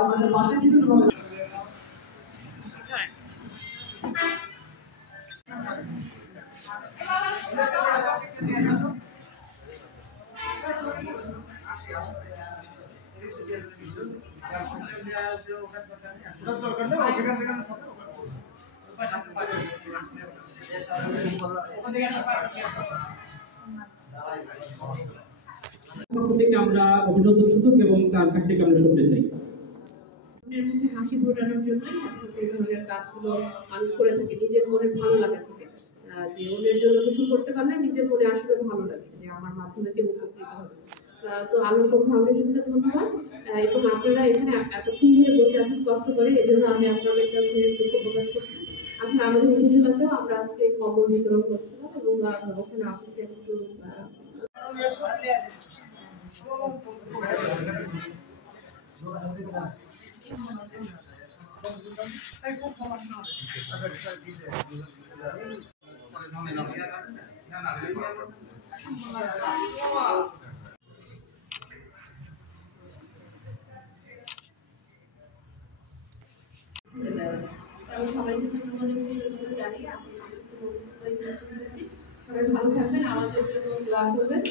আপনাদের পাশে বিভিন্ন থেকে আমরা অভিনন্দন সূচক এবং তার কাছ থেকে আমরা শুনতে চাই। হাসি ফোটানোর জন্যই এই ধরনের কাজগুলো মানুষ করে থাকে, নিজের মনে ভালো লাগা থেকে, যে অন্যের জন্য কিছু করতে পারলে নিজের মনে আসলে ভালো লাগে যে আমার মাধ্যমে কেউ উপকৃত হবে। তো আলোকম ফাউন্ডেশনকে ধন্যবাদ, এবং আপনারা এখানে এতক্ষণ ধরে বসে আছেন কষ্ট করে, এই জন্য আমি আপনাদের কাছে দুঃখ প্রকাশ করছি। আসলে আমাদের উপজেলাতেও আমরা আজকে কম্বল বিতরণ করছিলাম এবং ওখানে অফিস থেকে একটু সবাইকে ধন্যবাদ জানিয়ে সবাই ভালো থাকবেন, আমাদের জন্য দোয়া করবেন।